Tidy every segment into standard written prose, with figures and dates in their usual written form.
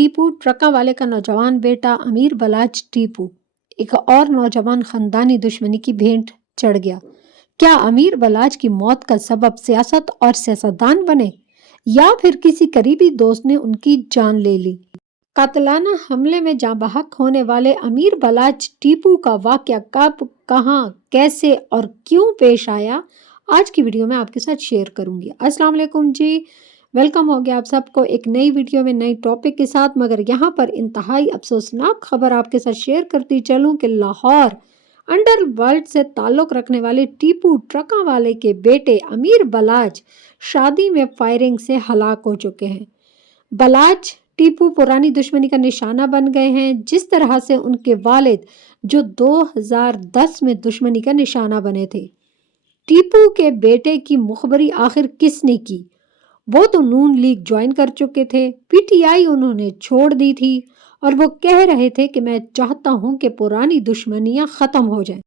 टीपू ट्रका वाले का नौजवान बेटा अमीर बलाच टीपू एक और नौजवान खानदानी दुश्मनी की भेंट चढ़ गया। क्या अमीर बलाच की मौत का सबब सियासत और सियासतदान बने या फिर किसी करीबी दोस्त ने उनकी जान ले ली? कातलाना हमले में जाँ बहक होने वाले अमीर बलाच टीपू का वाकया कब, कहाँ, कैसे और क्यों पेश आया, आज की वीडियो में आपके साथ शेयर करूंगी। अस्सलाम वालेकुम जी, वेलकम हो गया आप सबको एक नई वीडियो में नई टॉपिक के साथ। मगर यहाँ पर इंतहाई अफसोसनाक खबर आपके साथ शेयर करती चलूं कि लाहौर अंडरवर्ल्ड से ताल्लुक रखने वाले टीपू ट्रका वाले के बेटे अमीर बलाच शादी में फायरिंग से हलाक हो चुके हैं। बलाच टीपू पुरानी दुश्मनी का निशाना बन गए हैं, जिस तरह से उनके वालिद जो 2010 में दुश्मनी का निशाना बने थे। टीपू के बेटे की मुखबरी आखिर किसने की? वो तो नून लीग ज्वाइन कर चुके थे, पीटीआई उन्होंने छोड़ दी थी और वो कह रहे थे कि मैं चाहता हूं कि पुरानी दुश्मनियां खत्म हो जाएं।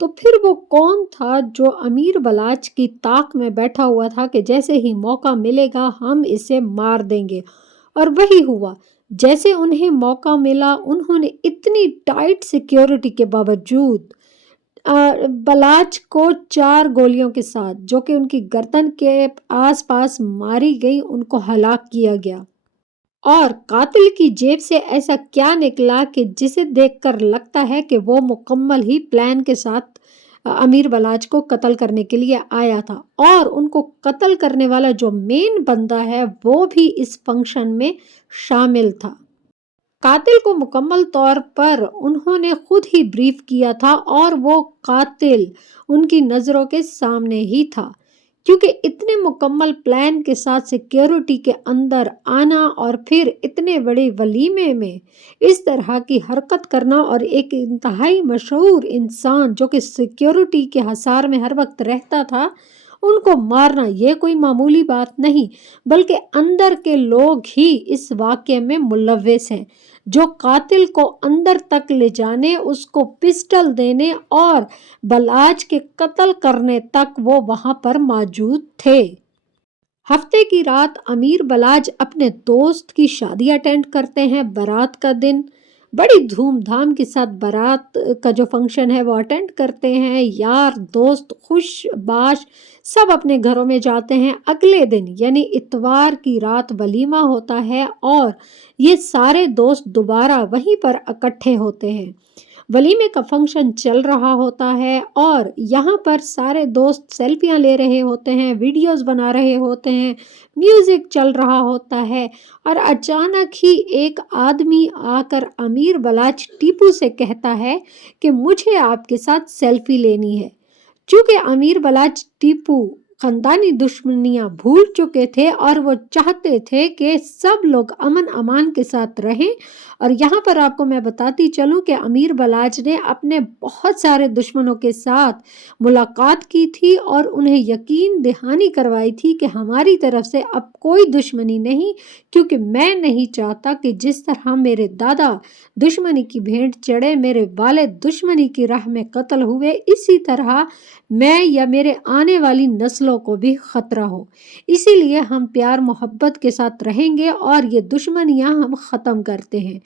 तो फिर वो कौन था जो अमीर बलाच की ताक में बैठा हुआ था कि जैसे ही मौका मिलेगा हम इसे मार देंगे? और वही हुआ। जैसे उन्हें मौका मिला उन्होंने इतनी टाइट सिक्योरिटी के बावजूद बलाच को 4 गोलियों के साथ, जो कि उनकी गर्दन के आसपास मारी गई, उनको हलाक किया गया। और कातिल की जेब से ऐसा क्या निकला कि जिसे देखकर लगता है कि वो मुकम्मल ही प्लान के साथ अमीर बलाच को कत्ल करने के लिए आया था। और उनको कत्ल करने वाला जो मेन बंदा है वो भी इस फंक्शन में शामिल था। कातिल को मुकम्मल तौर पर उन्होंने खुद ही ब्रीफ किया था और वो कातिल उनकी नज़रों के सामने ही था, क्योंकि इतने मुकम्मल प्लान के साथ सिक्योरिटी के अंदर आना और फिर इतने बड़े वलीमे में इस तरह की हरकत करना और एक इंतहाई मशहूर इंसान जो कि सिक्योरिटी के हसार में हर वक्त रहता था, उनको मारना ये कोई मामूली बात नहीं, बल्कि अंदर के लोग ही इस वाक़ये में मुलव्विस हैं, जो कातिल को अंदर तक ले जाने, उसको पिस्टल देने और बलाच के कत्ल करने तक वो वहां पर मौजूद थे। हफ्ते की रात अमीर बलाच अपने दोस्त की शादी अटेंड करते हैं। बारात का दिन बड़ी धूमधाम के साथ बारात का जो फंक्शन है वो अटेंड करते हैं। यार दोस्त खुश बाश सब अपने घरों में जाते हैं। अगले दिन यानी इतवार की रात वलीमा होता है और ये सारे दोस्त दोबारा वहीं पर इकट्ठे होते हैं। वलीमे का फंक्शन चल रहा होता है और यहाँ पर सारे दोस्त सेल्फियाँ ले रहे होते हैं, वीडियोस बना रहे होते हैं, म्यूजिक चल रहा होता है। और अचानक ही एक आदमी आकर अमीर बलाच टीपू से कहता है कि मुझे आपके साथ सेल्फी लेनी है। चूँकि अमीर बलाच टीपू खानदानी दुश्मनियां भूल चुके थे और वो चाहते थे कि सब लोग अमन अमान के साथ रहें। और यहाँ पर आपको मैं बताती चलूँ कि अमीर बलाच ने अपने बहुत सारे दुश्मनों के साथ मुलाकात की थी और उन्हें यकीन दहानी करवाई थी कि हमारी तरफ से अब कोई दुश्मनी नहीं, क्योंकि मैं नहीं चाहता कि जिस तरह मेरे दादा दुश्मनी की भेंट चढ़े, मेरे वालिद दुश्मनी की राह में कत्ल हुए, इसी तरह मैं या मेरे आने वाली नस्लों को भी खतरा हो। इसीलिए हम प्यार मोहब्बत के साथ रहेंगे और ये दुश्मनियां हम ख़त्म करते हैं।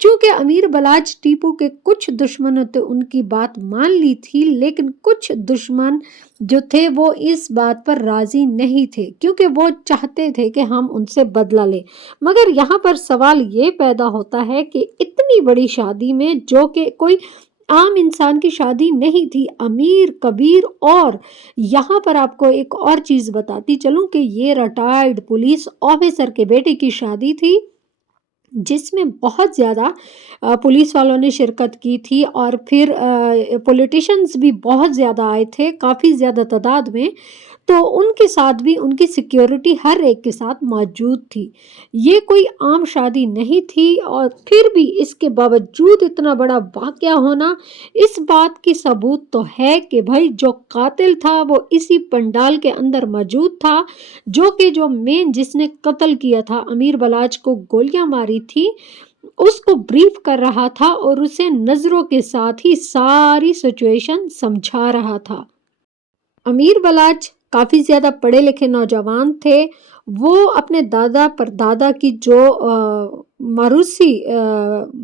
चूँकि अमीर बलाच टीपू के कुछ दुश्मनों ने उनकी बात मान ली थी, लेकिन कुछ दुश्मन जो थे वो इस बात पर राज़ी नहीं थे, क्योंकि वो चाहते थे कि हम उनसे बदला लें। मगर यहाँ पर सवाल ये पैदा होता है कि इतनी बड़ी शादी में, जो कि कोई आम इंसान की शादी नहीं थी, अमीर कबीर, और यहाँ पर आपको एक और चीज़ बताती चलूँ कि ये रिटायर्ड पुलिस ऑफिसर के बेटे की शादी थी, जिसमें बहुत ज़्यादा पुलिस वालों ने शिरकत की थी और फिर पॉलिटिशियंस भी बहुत ज़्यादा आए थे, काफ़ी ज़्यादा तादाद में। तो उनके साथ भी उनकी सिक्योरिटी हर एक के साथ मौजूद थी। ये कोई आम शादी नहीं थी और फिर भी इसके बावजूद इतना बड़ा वाक़या होना, इस बात की सबूत तो है कि भाई जो कातिल था वो इसी पंडाल के अंदर मौजूद था, जो मेन जिसने कत्ल किया था, अमीर बलाच को गोलियां मारी थी, उसको ब्रीफ कर रहा था और उसे नज़रों के साथ ही सारी सिचुएशन समझा रहा था। अमीर बलाच काफ़ी ज़्यादा पढ़े लिखे नौजवान थे। वो अपने दादा परदादा की जो मारुति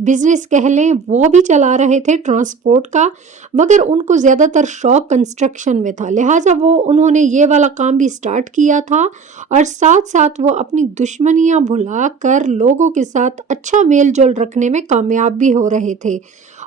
बिजनेस कह लें वो भी चला रहे थे ट्रांसपोर्ट का, मगर उनको ज़्यादातर शौक कंस्ट्रक्शन में था, लिहाजा वो उन्होंने ये वाला काम भी स्टार्ट किया था और साथ साथ वो अपनी दुश्मनियां भुलाकर लोगों के साथ अच्छा मेल जोल रखने में कामयाब भी हो रहे थे।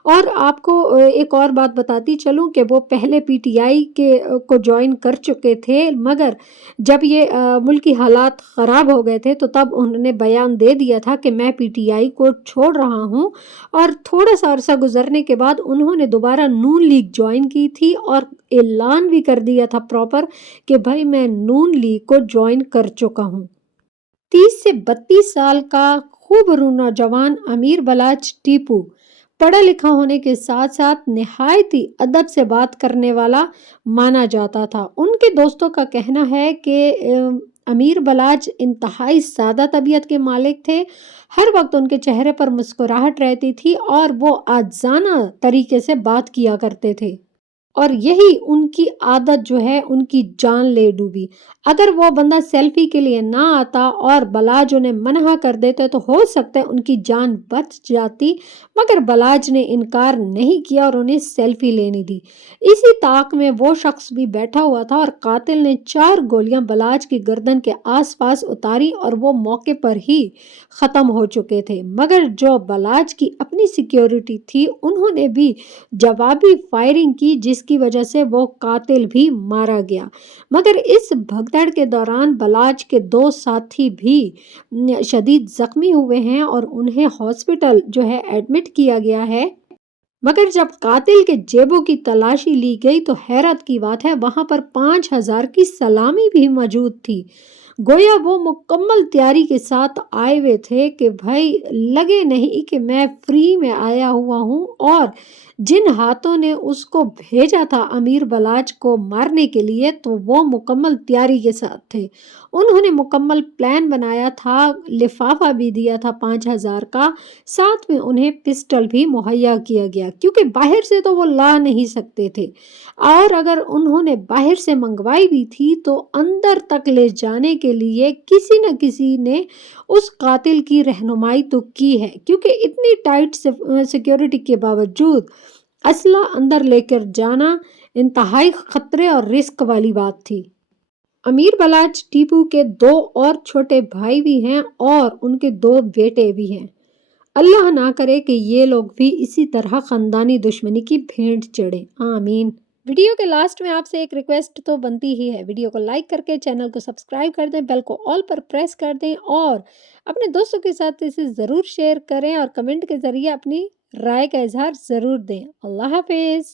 और आपको एक और बात बताती चलूं कि वो पहले पीटीआई को ज्वाइन कर चुके थे, मगर जब ये मुल्की हालात ख़राब हो गए थे तो तब उन्होंने बयान दे दिया था कि मैं पीटीआई को छोड़ रहा हूं। और थोड़ा सा अरसा गुजरने के बाद उन्होंने दोबारा नून लीग ज्वाइन की थी और ऐलान भी कर दिया था प्रॉपर कि भाई मैं नून लीग को ज्वाइन कर चुका हूं। 30 से 32 साल का खूबरू नौजवान अमीर बलाच टीपू पढ़ा लिखा होने के साथ साथ निहायत ही अदब से बात करने वाला माना जाता था। उनके दोस्तों का कहना है कि अमीर बलाच इंतहाई सादा तबीयत के मालिक थे। हर वक्त उनके चेहरे पर मुस्कुराहट रहती थी और वो आजाना तरीके से बात किया करते थे और यही उनकी आदत जो है उनकी जान ले डूबी। अगर वो बंदा सेल्फी के लिए ना आता और बलाज उन्हें मना कर देते तो हो सकता है उनकी जान बच जाती, मगर बलाज ने इनकार नहीं किया और उन्हें सेल्फी लेने दी। इसी ताक में वो शख्स भी बैठा हुआ था और कातिल ने 4 गोलियां बलाज की गर्दन के आसपास उतारी और वो मौके पर ही खत्म हो चुके थे। मगर जो बलाज की अपनी सिक्योरिटी थी उन्होंने भी जवाबी फायरिंग की, जिसकी वजह से वो कातिल भी मारा गया। मगर इस भगदड़ के दौरान बलाज के 2 साथी भी शदीद जख्मी हुए हैं और उन्हें हॉस्पिटल जो है एडमिट किया गया है। मगर जब कातिल के जेबों की तलाशी ली गई तो हैरत की बात है वहां पर 5,000 की सलामी भी मौजूद थी। गोया वो मुकम्मल तैयारी के साथ आए हुए थे कि भाई लगे नहीं कि मैं फ्री में आया हुआ हूँ। और जिन हाथों ने उसको भेजा था अमीर बलाच को मारने के लिए तो वो मुकम्मल तैयारी के साथ थे। उन्होंने मुकम्मल प्लान बनाया था, लिफाफा भी दिया था 5,000 का, साथ में उन्हें पिस्टल भी मुहैया किया गया क्योंकि बाहर से तो वो ला नहीं सकते थे और अगर उन्होंने बाहर से मंगवाई भी थी तो अंदर तक ले जाने के लिए किसी न किसी ने उस कातिल की रहनुमाई तो की है, क्योंकि इतनी टाइट सिक्योरिटी के बावजूद असला अंदर लेकर जाना इंतहाई खतरे और रिस्क वाली बात थी। अमीर बलाच टीपू के 2 और छोटे भाई भी हैं और उनके 2 बेटे भी हैं। अल्लाह ना करे कि ये लोग भी इसी तरह खानदानी दुश्मनी की भेंट चढ़े, आमीन। वीडियो के लास्ट में आपसे एक रिक्वेस्ट तो बनती ही है, वीडियो को लाइक करके चैनल को सब्सक्राइब कर दें, बेल को ऑल पर प्रेस कर दें और अपने दोस्तों के साथ इसे ज़रूर शेयर करें और कमेंट के ज़रिए अपनी राय का इजहार ज़रूर दें। अल्लाह हाफिज़।